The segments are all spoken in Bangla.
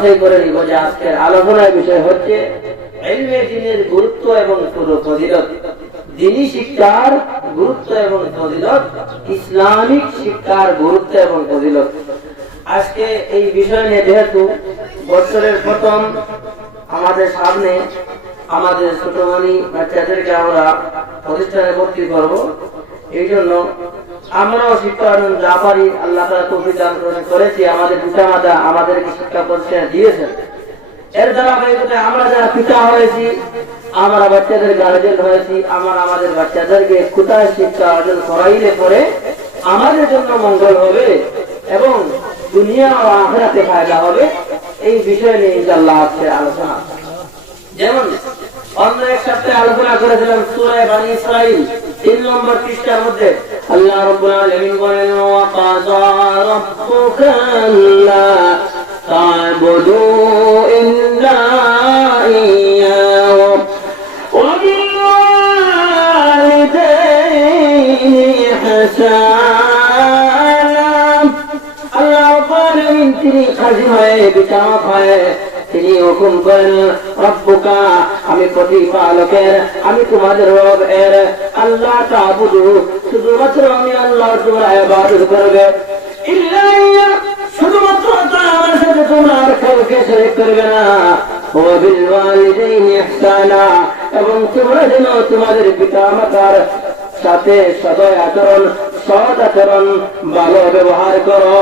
বাছাই করে নিব যে আজকের আলোচনার বিষয় হচ্ছে ইলমে দ্বীনের গুরুত্ব এবং ফজিলত, দ্বীনি শিক্ষার গুরুত্ব এবং ফজিলত, ইসলামিক শিক্ষার গুরুত্ব এবং ফজিলত। আজকে এই বিষয় নিয়ে যেহেতু বছরের প্রথম আমাদের সামনে আমাদের ছোটমণি বাচ্চাদেরকে আমরা প্রতিষ্ঠানে ভর্তি করব, এই জন্য আমরাও শিক্ষা অর্জন যা পারি আল্লাহ তাআলা তৌফিক দান করেছি। আমাদের পিতামাতা আমাদেরকে শিক্ষা প্রতিষ্ঠানে দিয়েছেন, এর ধারাবাহিকতায় আমরা যারা পিতা হয়েছি, আমরা বাচ্চাদের গার্জেন হয়েছি, আমরা আমাদের বাচ্চাদেরকে কোথায় শিক্ষা অর্জন করাইলে পরে আমাদের জন্য মঙ্গল হবে এবং দুনিয়া ও আখিরাতে ফায়দা হবে, এই বিষয় নিয়ে ইনশাআল্লাহ আজকে আলোচনা। যেমন অন্য এক সপ্তাহে আলোচনা করেছিলাম সূরা বনী ইসরাঈল 3 নম্বর পৃষ্ঠার মধ্যে আল্লাহ রাব্বুল আলামিন বলেন, ওয়া কাযা রাব্বুকা আল্লা তা'বুদু ইল্লা ইয়্যাহু ওয়া বিল ওয়ালিদাইনি ইহসানা। আল্লাহ রাব্বুল আলামিন তিনি কাজী হয়ে বিচারক হয়ে তিনি হুকুম করেন, রব্বুকা আমি প্রতিপালকের, আমি তোমাদের রব এর, আল্লাহ তা'বুদু শুধুমাত্র আমি আল্লাহর তোমরা ইবাদত করবে, ইল্লা ইয়্যাহু শুধুমাত্র আমার সাথে তোমার কাউকে শরীক করবে না, ওয়া বিল ওয়ালিদাইনি ইহসানা এবং তোমরা যেন তোমাদের পিতামাতার সাথে সদয় আচরণ, সৎ আচরণ, ভালো ব্যবহার করো।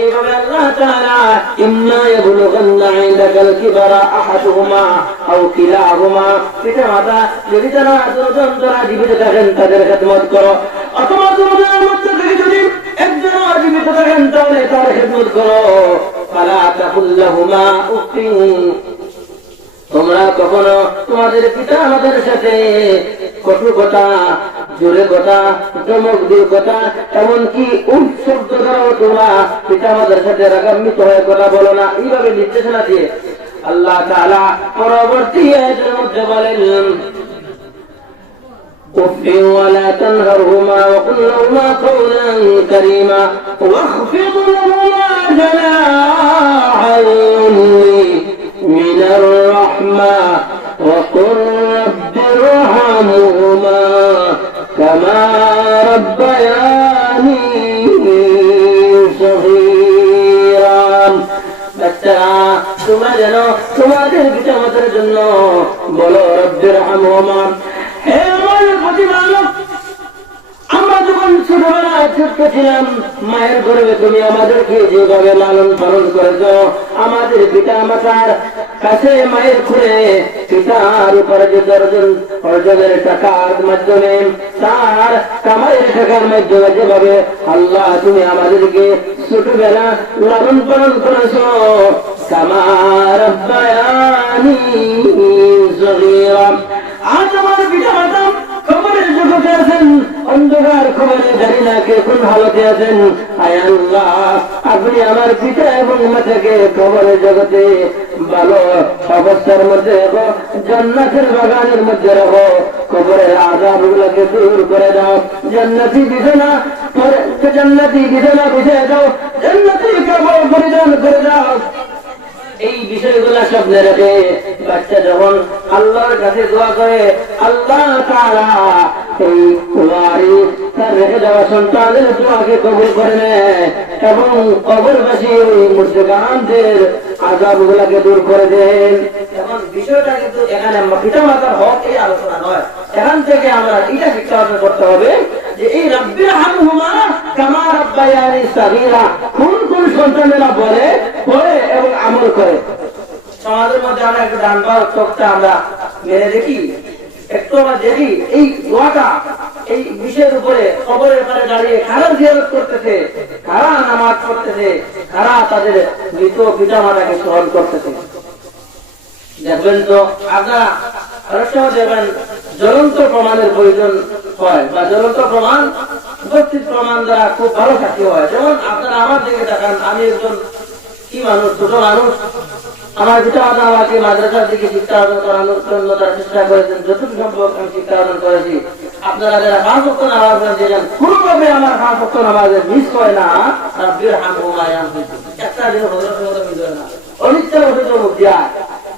এইভাবে আল্লাহ তাআলা ইম্মা ইয়াবলুগান্না ইনদাকাল কিবারা আহাদুহুমা আও কিলাহুমা, পিতামাতা যদি তারা দুজন তারা জীবিত থাকেন তাদের খেদমত করো, অথবা তোমাদের মধ্যে থেকে যদি একজন জীবিত থাকেন তাহলে তার খেদমত করো। ফালা তাকুল লাহুমা উফিন, তোমরা কখনো তোমাদের পিতামাতার সাথে কটু কথা, জোরে কথা, ধমক দিয়ে কথা, এমনকি উফ শব্দ দ্বারাও তোমরা পিতামাতার সাথে রাগান্বিত হয়ে কথা বলো না। এইভাবে নির্দেশনা দিয়ে আল্লাহ তাআলা পরবর্তী আয়াতের মধ্যে বলেন, উফ ওয়ালা তানহারহুমা ওয়া কুল লাহুমা কাওলান কারীমা ওয়াখফিদ লাহুমা জানাহাল যুল্লি মিনার রাহমা ওয়া কুর রাব্বির রহমহুমা কামা রাব্বায়ানি সগীরা। বাচ্চারা তোমরা যেন তোমাদের পিতামাতার জন্য বলো রব্বির রহমহুমা, হে আমার প্রতিপালক, আমরা যখন ছোটবেলায় ছোট্ট ছিলাম মায়ের গর্ভে তুমি আমাদেরকে যেভাবে লালন পালন করেছো, আমাদের পিতা মাতার কাছে মায়ের খুঁড়ে পিতার উপার্জিত অর্জনের টাকার মাধ্যমে, তার কামাইয়ের টাকার মাধ্যমে যেভাবে আল্লাহ তুমি আমাদেরকে ছোটবেলা লালন পালন করেছো, কামা রাব্বায়ানি সগীরা। আজ আমার পিতা মাতা খবরের জগতে আছেন, অন্ধকার খবরে জানি না কে কোন হালতে আছেন। আয় আল্লাহ, আপনি আমার পিতা এবং মাতাকে খবরের জগতে ভালো অবস্থার মধ্যে রাখো, জান্নাতের বাগানের মধ্যে রাখো, কবরের আযাবগুলোকে দূর করে দাও, জান্নাতি বিছানা বিছিয়ে দাও, জান্নাতি কাপড় পরিধান করে দাও। এই বিষয়গুলা স্বপ্নে রেখে বাচ্চা যখন আল্লাহর কাছে দোয়া করে, আল্লাহ তাআলা এই ওয়ারিস তার রেখে দেওয়া সন্তানের দোয়াকে কবুল করে নেয় এবং কবরবাসী ওই মুর্শিদানদের আযাবগুলোকে দূর করে দেন। এখন বিষয়টা কিন্তু এখানে পিতা মাতার হক এই আলোচনা নয়, এখান থেকে আমরা এটা শিক্ষা অর্জন করতে হবে যে এই রাব্বির রহমহুমা কামা রাব্বায়ানি সগীরা কোন কোন সন্তানেরা বলে এবং আমল করে। সমাজের মধ্যে আমরা একটু ডান বা চোখটা আমরা মেরে দেখি, একটু আমরা দেখি এই দোয়াটা এই বিষয়ের উপরে কবরের পারে দাঁড়িয়ে কারা জিয়ারত করতেছে, কারা নামাজ পড়তেছে, কারা তাদের মৃত পিতা মাতাকে স্মরণ করতেছে। দেখবেন তো আপনারা অনেক সময় দেখবেন জ্বলন্ত প্রমাণের প্রয়োজন হয় বা জ্বলন্ত প্রমাণ, উপস্থিত প্রমাণ দ্বারা খুব ভালো সাক্ষী হয়। যেমন আপনারা আমার দিকে দেখান, আমি একজন কি মানুষ, ছোট মানুষ, আমার পিতা মাতা আমাকে মাদ্রাসার দিকে শিক্ষা অর্জন করানোর জন্য তারা চেষ্টা করেছেন, যতটুকু সম্ভব আমি শিক্ষা অর্জন করেছি। আপনারা যারা 5 ওয়াক্ত নামাজ পড়েছেন, কোনোভাবে আমার 5 ওয়াক্ত নামাজের মিস হয় না, রাব্বির রহমহুমা একটা দিন মিস হয় না। অনিচ্ছা বসত মুখ দিয়া।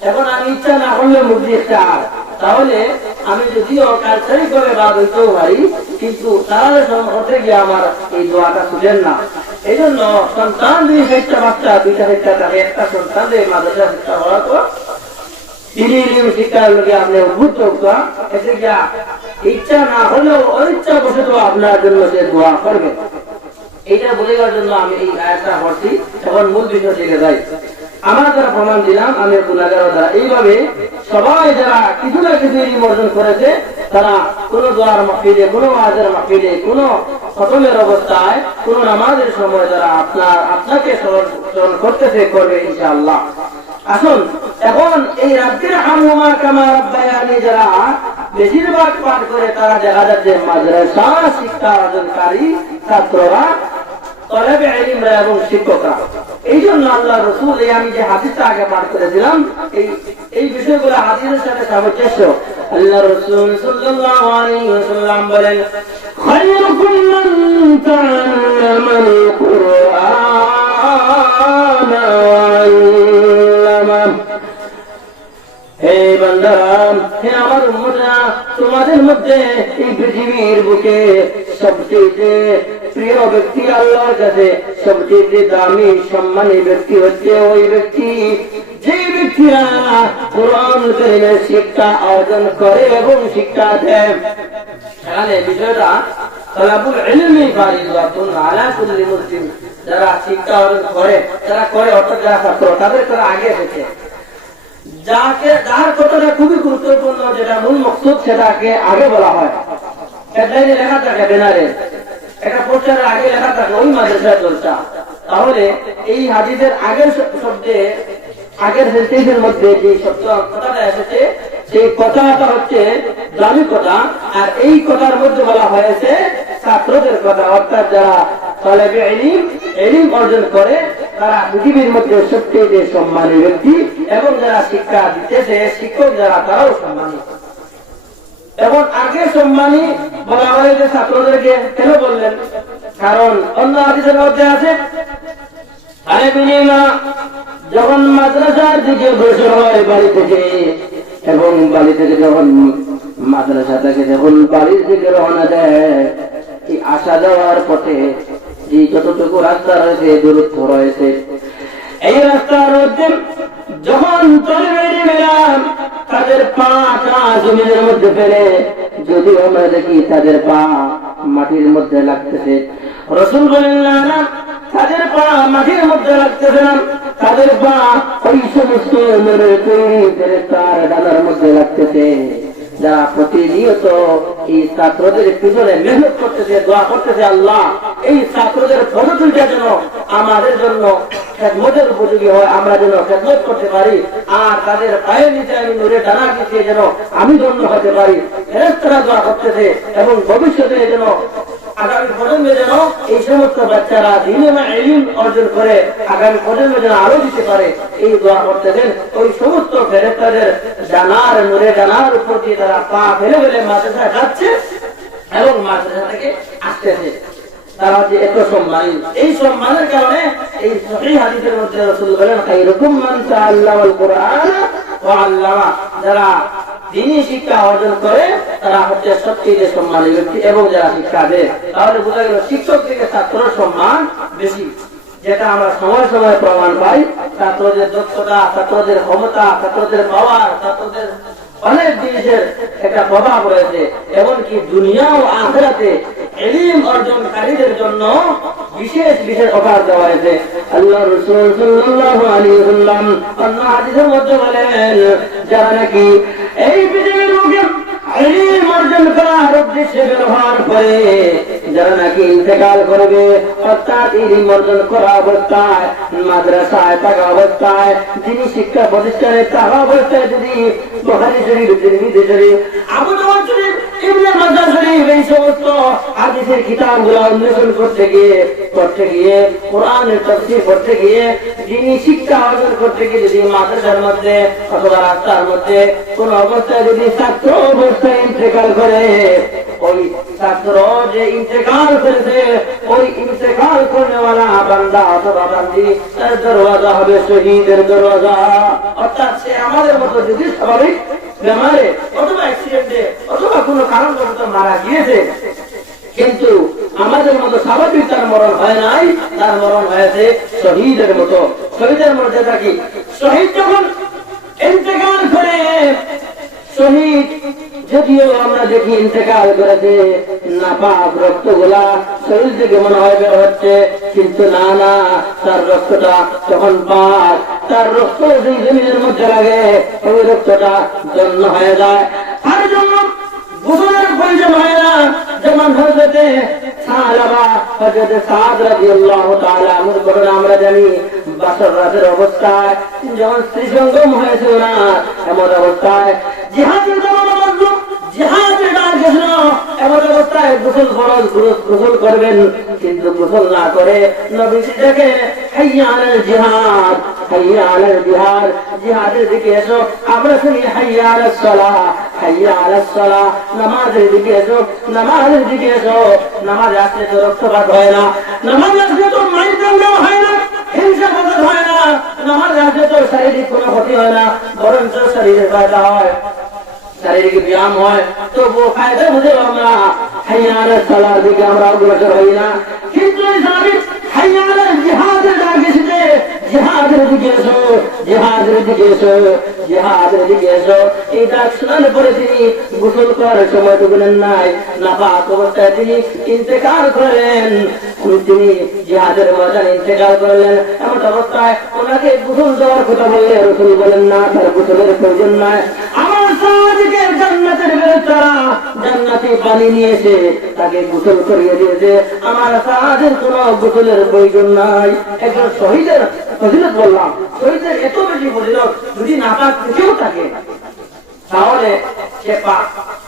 এখন আমি ইচ্ছা না করলে মুখ দিয়ে চার, তাহলে আমি যদিও কালচারি করে বাদ হইতেও পারি, কিন্তু তারা হতে গিয়ে আমার এই দোয়াটা শুনেন না। এই জন্য সন্তান দুই চারটা বাচ্চা, দুইটা চারটা থাকে, একটা সন্তানদের মাদ্রাসা শিক্ষা করা তো শিক্ষার লোকে আপনি উদ্বুদ্ধ এতে গিয়া ইচ্ছা না হলেও অনিচ্ছা বসে তো আপনার জন্য সে দোয়া করবে। এইটা বোঝার জন্য আমি এই আয়াতটা পড়ছি। এখন মূল বিষয় দিকে যাই। আমার যারা প্রমাণ দিলাম, আমি গুনাহগার দ্বারা এইভাবে সবাই যারা কিছু না কিছু ইলম অর্জন করেছে, তারা কোন দোয়ার মাহফিলে, কোন ওয়াজের মাহফিলে, কোন খতমের অবস্থায়, কোন নামাজের সময় যারা আপনাকে স্মরণ করতেছে, করবে ইনশাআল্লাহ। আসুন এখন এই রাব্বির হামহুমা কামা রাব্বায়ানি যারা বেশিরভাগ পাঠ করে, তারা দেখা যাচ্ছে মাদ্রাসা শিক্ষা অর্জনকারী ছাত্ররা, তলেবে ইলমরা এবং শিক্ষকরা। এই জন্য আল্লাহ রাসূল, আমি যে হাদিসটা আগে পাঠ করেছিলাম, এই বিষয়গুলো হাদিসের সাথে সামঞ্জস্য। আল্লাহ রাসূল সাল্লাল্লাহু আলাইহি ওয়াসাল্লাম বলেন, খায়রুকুম মান তাআল্লামাল কুরআন ওয়া আল্লামা। হে বান্দারা, হে আমার উম্মতরা, তোমাদের মধ্যে এই পৃথিবীর বুকে সবচেয়ে প্রিয় ব্যক্তি আল্লাহর কাছে, সবচেয়ে দামি সম্মানী ব্যক্তি হচ্ছে ওই ব্যক্তি যে ব্যক্তিরা কোরআন কারীমের শিক্ষা অর্জন করে এবং শিক্ষা দেয়। এখানে বিষয়টা তালাবুল ইলমি ফারিদাতুন আলা কুল্লি মুসলিম। যারা শিক্ষা অর্জন করে, যারা করে অর্থাৎ যারা ছাত্র, তাদের করে আগে এসেছে। যার কথাটা খুবই গুরুত্বপূর্ণ, যেটা মূল মকসুদ, সেটাকে আগে বলা হয়। হেডলাইনে লেখা থাকে, ব্যানারে একটা পোস্টারে আগে লেখা থাকে ওই মাদ্রাসা চর্চা। তাহলে এই হাদিসের আগের শব্দে, আগের সেন্টেন্সের মধ্যে যে শব্দ কথাটা এসেছে, সেই কথাটা হচ্ছে দামি কথা, আর এই কথার মধ্যে বলা হয়েছে ছাত্রদের কথা। অর্থাৎ যারা তালেবে ইলম অর্জন করে, তারা পৃথিবীর মধ্যে সবচেয়ে সম্মানী ব্যক্তি, এবং যারা শিক্ষা দিতেছে শিক্ষক যারা, তারাও সম্মানী। এখন আগে সম্মানী বলা হয়েছে ছাত্রদেরকে, কেন বললেন? কারণ অন্য হাদিসের মধ্যে আছে, আরে বিনিমা যখন মাদ্রাসার দিকে বসে হয় বাড়ি থেকে, এবং বাড়ি থেকে যখন মাদ্রাসা থেকে যখন বাড়ির দিকে রওনা দেয়, এই আসা যাওয়ার পথে যে যতটুকু রাস্তা রয়েছে, দূরত্ব রয়েছে, এই রাস্তার মধ্যে যখন তাদের পা জমিনের মধ্যে ফেলে, যদি আমরা দেখি তাদের পা মাটির মধ্যে লাগতেছে, রাসূল বলেন না, তাদের পা মাটির মধ্যে লাগতেছে না, তাদের পা ওই সমস্ত নূরের তৈরি ফেরেশতার ডানার মধ্যে লাগতেছে, যারা প্রতিনিয়ত এই ছাত্রদের পিছনে মেহনত করতেছে, দোয়া করতেছে, আল্লাহ এই ছাত্রদের পদতুলটা যেন আমাদের জন্য খেদমতের উপযোগী হয়, আমরা যেন খেদমত করতে পারি, আর তাদের পায়ের নিচে আমি নূরে ডানা দিয়ে যেন আমি ধন্য হতে পারি। ফেরেশতারা দোয়া করতেছে, এবং ভবিষ্যতে যেন আগামী প্রজন্মে যেন এই সমস্ত বাচ্চারা দ্বীন ইলম অর্জন করে আগামী প্রজন্মে যেন আলো দিতে পারে, এই দোয়া করতেছেন। ওই সমস্ত ফেরেশতাদের ডানার নূরে ডানার উপর দিয়ে তারা পা ফেলে ফেলে মাদ্রাসায় যাচ্ছে এবং মাদ্রাসা থেকে আসতেছে। তারা যে এত সম্মানী, এই সম্মানের কারণে এই সহিহ হাদিসের মধ্যে রাসূল বলেন, খায়রুকুম মান তাআল্লামাল কুরআন ওয়া আল্লামা। যারা দ্বীনি শিক্ষা অর্জন করে, তারা হচ্ছে সবচেয়ে সম্মানী ব্যক্তি, এবং যারা শিক্ষা দেয়। তাহলে বোঝা গেল শিক্ষক থেকে ছাত্রের সম্মান বেশি, যেটা আমরা সময় সময় প্রমাণ পাই। ছাত্রদের দক্ষতা, ছাত্রদের ক্ষমতা, ছাত্রদের পাওয়ার, ছাত্রদের অনেক জিনিসের একটা প্রভাব রয়েছে। এমনকি দুনিয়া ও আখিরাতে ইলম অর্জনকারীদের জন্য বিশেষ বিশেষ অফার দেওয়া হয়েছে। আল্লাহ রাসূল সাল্লাল্লাহু আলাইহি ওয়াসাল্লাম অন্য হাদিসের মধ্যে বলেন, যারা নাকি এই পৃথিবীর বুকে ইলম অর্জন করার উদ্দেশ্যে বের হওয়ার পরে যারা নাকি ইন্তেকাল করবে, অর্থাৎ ইলম অর্জন করা অবস্থায়, মাদ্রাসায় থাকা অবস্থায়, যিনি শিক্ষা প্রতিষ্ঠানে থাকা অবস্থায় যদি বুখারী শরীফ, তিরমিজি শরীফ, আবু দাউদ শরীফ ইবনে মাজাহ শরীফ এই সমস্ত হাদিসের কিতাবগুলো অন্বেষণ করতে গিয়ে কোরআনের তাফসীর পড়তে গিয়ে যিনি শিক্ষা অর্জন করতে গিয়ে যদি মাদ্রাসার মধ্যে অথবা রাস্তার মধ্যে কোন অবস্থায় যদি ছাত্র অবস্থায় ইন্তেকাল করে, ওই ছাত্র যে ইন্তেকাল করেছে ওই ইন্তেকাল করনেওয়ালা বান্দা অথবা বান্দি তার দরওয়াজা হবে শহীদের দরওয়াজা। অর্থাৎ সে আমাদের মতো যদি স্বাভাবিক বেমারে অথবা অ্যাক্সিডেন্টে অথবা কোনো কারণবশত মারা গিয়েছে, কিন্তু আমাদের মতো স্বাভাবিক তার মরণ হয় নাই, তার মরণ হয়েছে শহীদের মতো। শহীদের মর্যাদা কি? শহীদ যখন ইন্তেকাল করে, শহীদ যদিও আমরা দেখি ইন্তেকাল করেছে নাপাক রক্ত গুলা শরীর থেকে মনে হয় বের হচ্ছে, কিন্তু না, তার রক্তটা তখন পাক, তার রক্ত যেই জমিনের মধ্যে লাগে ওই রক্তটা জন্য হয়ে যায়। আর জন্য গোসলের প্রয়োজন হয় না। যেমন হযরতে সাহাবা হযরতে সাদ রাদিয়াল্লাহু তাআলা আনহুর ঘটনা আমরা জানি। বাসর রাতের অবস্থায় যখন স্ত্রী সঙ্গম হয়েছে না, এমন অবস্থায় জিহাদের জিহাদের ডাক গেছিল, এমন অবস্থায় গোসল করবেন, কিন্তু গোসল না করে নবীজি দেখে হাইয়া আলাল জিহাদ, হাইয়া আলাল জিহাদ, জিহাদের দিকে এসো। আমরা শুনি হাইয়া আলাস সালাহ, হাইয়া আলাস সালাহ, নামাজের দিকে এসো, নামাজের দিকে এসো। নামাজ আসলে তো রক্তপাত হয় না, নামাজ আসলে তো মাইদান হয় না, হিংসা ফসাদ হয় না, নামাজ আসলে তো শারীরিক কোনো ক্ষতি হয় না, বরঞ্চ শরীরের ফায়দা হয়, শারীরিক ব্যায়াম হয়। তো ফায়দা বুঝে আমরা হাইয়া আলাস সালাহর দিকে আমরা অগ্রসর হই না। কিন্তু হাইয়া আলাল জিহাদের ডাক এসেছে, জিহাদের দিকে এসো, জিহাদের দিকে এসো, জিহাদের দিকে এসো। এই ডাক শোনার পরে তিনি গোসল করার সময় টুকুলেন নাই, নাপাক অবস্থায় তিনি ইন্তেকাল করলেন। তিনি জিহাদের ময়দানে ইন্তেকাল করলেন। এমন অবস্থায় ওনাকে গোসল দেওয়ার কথা বললে রাসূল বলেন না, তার গোসলের প্রয়োজন নাই। আমার সাহাবীকে জান্নাতের ফেরেশতারা জান্নাতি পানি নিয়েছে, তাকে গোসল করিয়ে দিয়েছে। আমার সাহাবীর কোনো গোসলের প্রয়োজন নাই। একজন শহীদের ফজিলত বললাম, শহীদের এত বেশি ফজিলত যদি নাপাক কেউ থাকে তাহলে সে পাক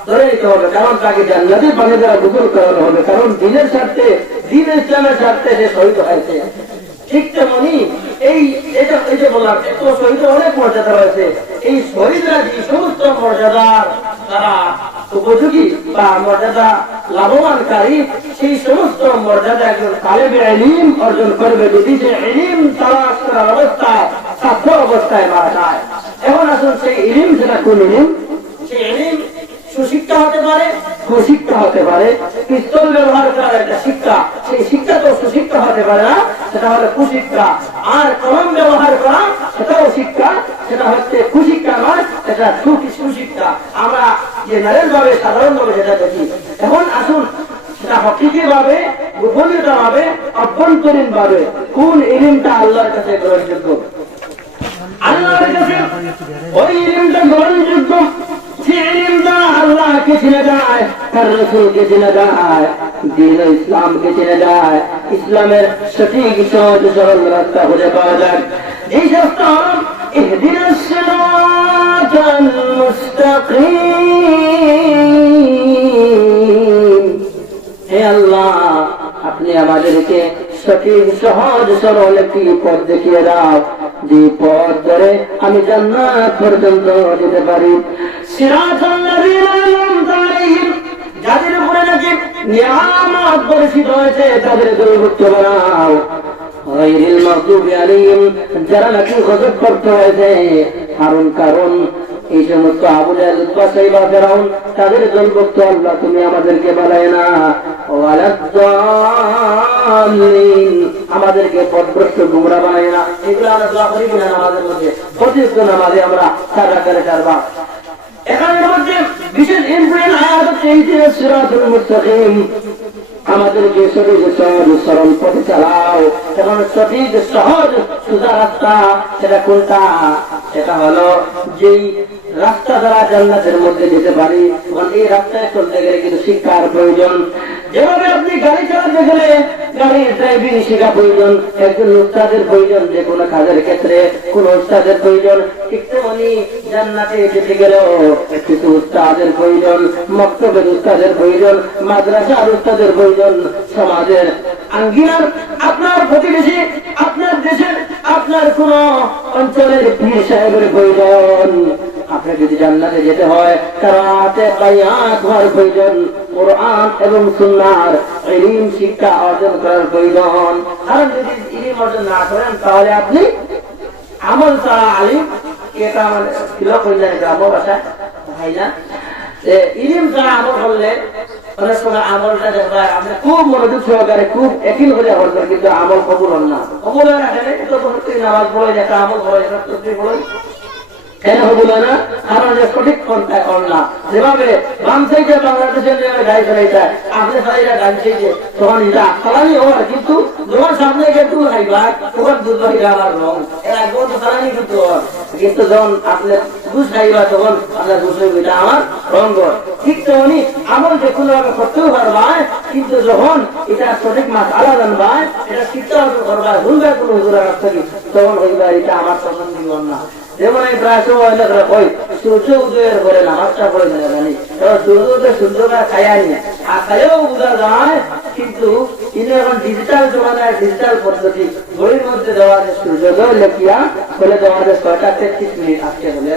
ধরে নিতে হবে, কারণ তাকে জান্নাতি পানি দ্বারা গোসল করানো হবে, কারণ দিনের স্বার্থে, দিন ইসলামের স্বার্থে সে শহীদ হয়েছে। ঠিক তেমনি এই যে বললাম এত শহীদের অনেক মর্যাদা রয়েছে। এই শহীদরা যে সমস্ত মর্যাদার তারা উপযোগী বা মর্যাদা লাভবানকারী, সেই সমস্ত মর্যাদা একজন তালেবে ইলম অর্জন করবে যদি সে ইলম তালাশ করার অবস্থায়, ছাত্র অবস্থায় মারা যায়। এখন আসুন সেই ইলম, সেটা কোন ইলম? সেই ইলম সুশিক্ষা হতে পারে, কুশিক্ষা হতে পারে। পিস্তল ব্যবহার করার একটা শিক্ষা, সেই শিক্ষা তো সুশিক্ষা হতে পারে না, সেটা হলো কুশিক্ষা। আর কলম ব্যবহার করা সেটাও শিক্ষা, সেটা হচ্ছে কুশিক্ষা নয়, সেটা সুশিক্ষা। আমরা জেনারেল ভাবে, সাধারণ ভাবে যেটা দেখি। এখন আসুন সেটা হকিকি ভাবে, গোপনীয়তা ভাবে, অভ্যন্তরীণ ভাবে কোন ইলমটা আল্লাহর কাছে গ্রহণযোগ্য? আল্লাহর কাছে ওই ইলমটা গ্রহণযোগ্য যে ইলমটা আল্লাহকে চিনে যায়, তার রাসূলকে চিনে যায়, দ্বীন ইসলামকে চিনে যায়, ইসলামের সঠিক সহজ সরল রাস্তা খুঁজে পাওয়া যায়। এই রাস্তা ইহদিনাস সিরাতাল মুস্তাকিম। হে আল্লাহ, আপনি আমাদেরকে সঠিক সহজ সরল একটি পথ দেখিয়ে দাও, যে পথ ধরে আমি জান্নাত পর্যন্ত যেতে পারি। সিরাতাল্লাযীনা আন'আমতা আলাইহিম, যাদের উপরে নাকি নিয়ামত বর্ষিত হয়েছে তাদের দলভুক্ত বানাও। গায়রিল মাগদুবি আলাইহিম, যারা নাকি গজবপ্রাপ্ত হয়েছে, কারণ এই সমস্ত আবু জাহেল, উতবা, সাইবা, ফিরআউন তাদের দলভুক্ত আল্লাহ তুমি আমাদেরকে বানায় না। ওয়ালাদ-দাল্লিন, আমাদেরকে পথভ্রষ্ট গুমরা বানায় না। এগুলো আমরা দোয়া করি কিনা নামাজের মধ্যে? প্রতিনিয়ত নামাজে আমরা সারা করে চারবার। এখানের মধ্যে বিশেষ ইম্পর্টেন্ট আয়াত হচ্ছে ইহদিনাস সিরাতাল মুস্তাকিম, আমাদেরকে সঠিক সহজ সরল পথে চালাও। এখন সঠিক সহজ সোজা রাস্তা সেটা কোনটা? সেটা হলো যেই রাস্তা দ্বারা জান্নাতের মধ্যে যেতে পারি। এই রাস্তায় চলতে গেলে কিন্তু শিক্ষার প্রয়োজন। যেভাবে আপনি গাড়ি চালাতে গেলে গাড়ির ড্রাইভিং শেখা প্রয়োজন, একজন উস্তাদের প্রয়োজন, যে কোনো কাজের ক্ষেত্রে কোন উস্তাদের প্রয়োজন। ঠিক তেমনি জান্নাতে যেতে গেলেও কিছু উস্তাদের প্রয়োজন, মক্তবের উস্তাদের প্রয়োজন, মাদ্রাসার উস্তাদের প্রয়োজন, সমাজের আঙ্গিনার আপনার প্রতিবেশী, আপনার দেশের, আপনার কোন অঞ্চলের পীর সাহেবের প্রয়োজন। আপনি যদি জান্নাতে যেতে হয় তার হাতে বায়াত হওয়ার প্রয়োজন, কোরআন এবং সুন্নাহর ইলম শিক্ষা অর্জন করার প্রয়োজন। কারণ যদি ইলম অর্জন না করেন তাহলে আপনি আমল ছাড়া আলিম, এটা আমাদের ছিল কল্যাণ গ্রাম্য ভাষায় হয় না, ইলম ছাড়া আমল করলে অনেক সময় আমলটা দেখবা আপনি খুব মনোযোগ সহকারে খুব একই করে আমল করেন, কিন্তু আমল কবুল হন না। কবুল হয় না কেন? নামাজ পড়ে একটা আমল পড়ে পড়ে কেন হবো না? কারণ সঠিক পন্থায় হন না। যেভাবে বাম সাইডে বাংলাদেশের গাড়ি চালাইতে আপনি সাইডে গাড়ি চাইছে তখন এটা চালানি হওয়ার, কিন্তু যখন সামনে গিয়ে দূর হাইবা তখন দুর্বাহিরা আমার রং এর আগে তো চালানি কিন্তু কিন্তু যখন আপনি বুঝ খাইবা তখন আপনার বুঝে এটা আমার রঙ। ঠিক তেমনি আমল যে কোনো ভাবে করতেও পারবা, কিন্তু যখন এটা সঠিক মাস আলাদা জানবা, এটা শিক্ষা করবা, ভুলবা কোনো হুজুরের কাছ থেকে, তখন হইবা এটা আমার পছন্দ জীবন না। যেমন এই প্রায় সময় কই সূর্য উদয়ের পরে নামাজটা পড়ে জানি সূর্য উদয় সূর্যটা খাইয়ানি আর খাইও বোঝা যায়, কিন্তু তিনি এখন ডিজিটাল জমানায় ডিজিটাল পদ্ধতি ঘড়ির মধ্যে দেওয়া আছে সূর্যোদয় লেখিয়া বলে দেওয়া আছে 6:33 আজকে বলে।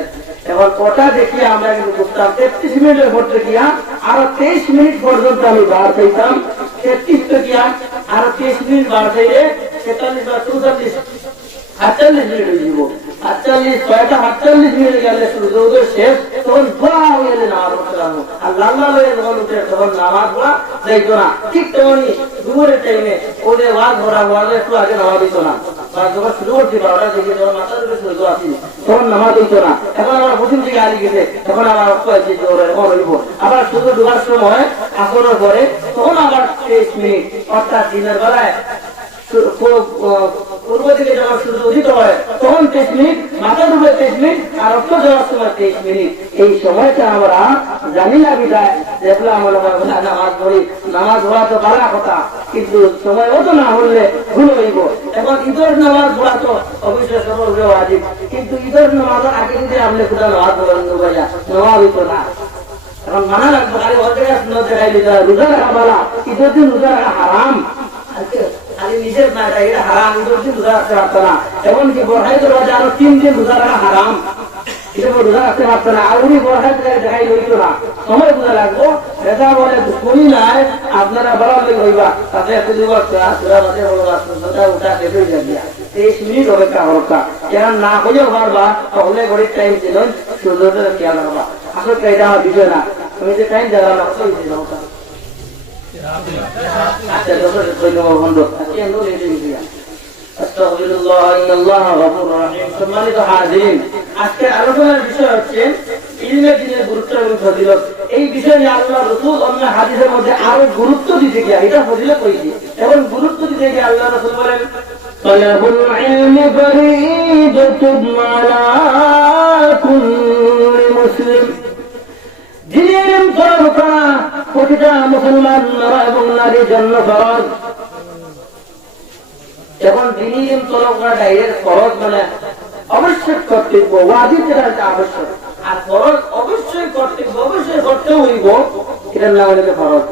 এখন ওটা দেখিয়া আমরা কিন্তু বুঝতাম 33 মিনিটের পর দেখিয়া আরো 23 মিনিট পর্যন্ত আমি বার পাইতাম, 33 দেখিয়া আরো 23 মিনিট বার পাইলে 46 বা 44 48 মিনিট হয়ে যাব। 48 মিনিট গেলে সূর্যোদয় শেষ, তখন ধোয়া হয়ে গেলে নামাজ পড়লাম আর লাল্লা হয়ে যখন উঠে তখন নামাজ পড়া যাইতো না। ঠিক তেমনি দুপুরের টাইমে ওদের ওয়াজ ভরা ওয়াজ একটু আগে নামাজ দিত না, যখন শুরু করছি 12টা থেকে যখন মাথা ধরে সূর্য আসি তখন নামাজ দিত না। এখন আমার প্রথম থেকে আলি গেছে, তখন আমার অক্ষ আছে এখন হইব আবার সূর্য ডুবার সময় আসরের পরে তখন আবার 23 মিনিট, অর্থাৎ দিনের বেলায় পূর্ব দিকে যখন সূর্য উদিত হয় তখন 23 মিনিট, মাথা ডুবে 23 মিনিট আর অর্থ যাওয়ার সময় 23 মিনিট। এই সময়টা আমরা জানি না বিদায় যেগুলো আমরা নামাজ পড়ি। নামাজ পড়া তো ভালো কথা, কিন্তু সময় মতো না হলে ভুল হইব। এখন ঈদের নামাজ পড়া তো অবশ্যই সর্বজ্ঞ ওয়াজিব, কিন্তু ঈদের নামাজের আগে যদি আপনি কোথাও নামাজ পড়েন নেওয়া হইতো না। এখন মানা লাগবে খালি দেখাই দিতে রোজা রাখা বলা, ঈদের দিন রোজা রাখা হারাম, খালি নিজের না এটা হারাম, ঈদের দিন রোজা রাখতে পারতো না। এমনকি বরহাই দরওয়াজা আরো 3 দিন রোজা রাখা হারাম, এটা রোজা রাখতে পারতো না। আর উনি বরহাই দেখাই লইত না, সময় বোঝা লাগবো। এটা বলে দুশ্মনী নাই, আপনারা বরাবর হইবা তাতে এত দিবস উঠা শেষ হয়ে যাবে। 23 মিনিট অপেক্ষা হরকা কেন না হলেও পারবা, তাহলে ঘড়ির টাইম ছিল সূর্যোদয় খেয়াল রাখবা। আসলে এটা আমার বিষয় না, তুমি যে টাইম দেওয়া না আজকে আলোচনার বিষয় হচ্ছে ইলমের দিনের গুরুত্ব এবং ফজিলত। এই বিষয় নিয়ে আল্লাহ রাসূল অন্য হাদিসের মধ্যে আরো গুরুত্ব দিতে গিয়ে এটা ফজিলত হয়েছে, এবং গুরুত্ব দিতে গিয়ে আল্লাহ রাসূল বলেন তালাবুল ইলমি ফরিদাতুন আলা কুল্লি মুসলিম, দিনের ইলম তলব করা প্রতিটা মুসলমান এবং নারীর জন্য ফরজ। এখন দিনের ইলম তলব করা ডাইরেক্ট ফরজ মানে অবশ্যই কর্তব্য, ওয়াজিব যেটা আবশ্যক, আর ফরজ অবশ্যই কর্তব্য, অবশ্যই করতেও হইব, এটার নাম হলো ফরজ।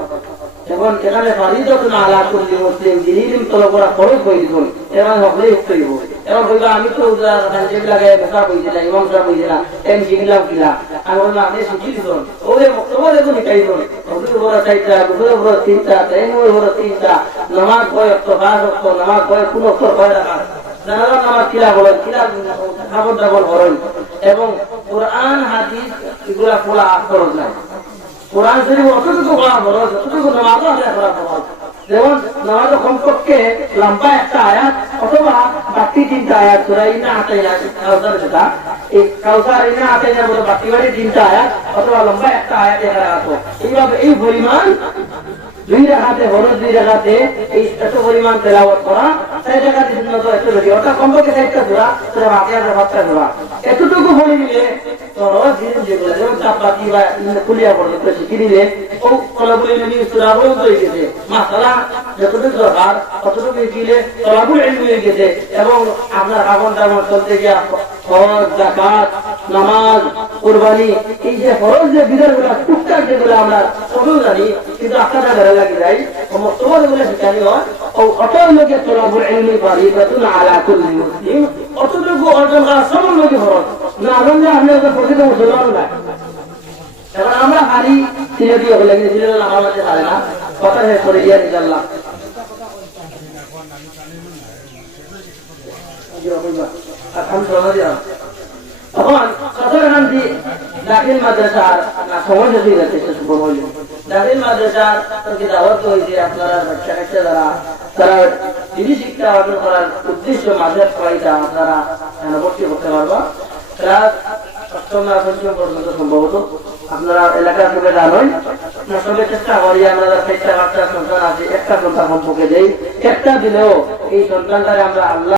এখন এখানে ফরিদাতুন আলা কুল্লি মুসলিম, দিনের ইলম তলব করা ফরজ হয়ে গেল, এবার হলেই হইব। এবার বলবো আমি তো লাগে মেসা বইছি না, ইমাম সাহেব বইছি না, এম শিখলাম কিনা, আমি বললাম আপনি শিখি দিন ওদের বক্তব্য দেখুন এটাই করুন, হুজুর বড় 4টা, হুজুর বড় 3টা, তাইমুর বড় 3টা, নামাজ পড়ে অক্ত 5 অক্ত, নামাজ পড়ে কোন অক্ত হয় রাখা, জানালার নামাজ কিলা বলেন, কিলা খাবার দাবার করেন, এবং কোরআন হাদিস এগুলা পড়া খরচ নাই। কোরআন শরীফ অতটুকু পড়া খরচ, অতটুকু নামাজও আছে পড়া খরচ। যেমন নামাজে কমপক্ষে লম্বা একটা আয়াত অথবা বাকি 3টা আয়াত, সূরা ইন্না আতাইনা কাউসার, যেটা এই কাউসার ইন্না আতাইনার মতো বাকি বাড়ি 3টা আয়াত অথবা লম্বা একটা আয়াত এখানে আছে। এইভাবে এই পরিমাণ 2 রাকাতে ফরজ, 2 রাকাতে এই এত পরিমাণ তেলাওয়াত করা, 4 রাকাতে সুন্নাত এত বেশি, অর্থাৎ কমপক্ষে 4টা সূরা, সূরা ফাতিহা 7টা সূরা, এতটুকু বলে দিলে সহজ জিনিস যেগুলো যেমন চাপাতি বা কুলিয়া পর্যন্ত শিখে দিলে ও তলাবুল নবী সুরা পর্যন্ত হয়ে গেছে মাসালা যতটুকু দরকার ততটুকু দিলে তলাবুল ইলম হয়ে গেছে এবং আপনার আগুন টাগুন চলতে গিয়া হজ যাকাত নামাজ কুরবানি এই যে ফরজ যে বিধানগুলো টুকটাক যেগুলো আমরা সবও জানি কিন্তু আপনারা ঘরে লাগে যাই সমস্ত বলে শিখানি হয় ও অটল লোকের তলাবুল ইলমি ফারিদাতুন আলা কুল্লি মুসলিম অতটুকু অর্জন করা সব লোকে ফরজ না জানলে আপনি ওদের প্রকৃত মুসলমান না এখন আমরা খালি সিনে দিয়ে হলে কিন্তু সিনে আমার মধ্যে পারে না কথা শেষ করে দিয়ে ইনশাআল্লাহ তখন সদরহান্দি দাখিল মাদ্রাসার সমস্যা ঠিক আছে দাখিল মাদ্রাসার দাওয়াত হয়েছে আপনারা বাচ্চা কাচ্চা যারা তারা দিনী শিক্ষা অর্জন করার উদ্দেশ্য মাঝে সবাইটা আপনারা ভর্তি করতে পারবা রাত 8ম না 5ম পর্যন্ত সম্ভবত আপনারা এলাকার থেকে জানেন সবাই চেষ্টা করি আমরা 4টা 5টা সন্তান আছে একটা সন্তান সম্পর্কে দেই একটা দিলেও এই সন্তানটারে আমরা আল্লাহ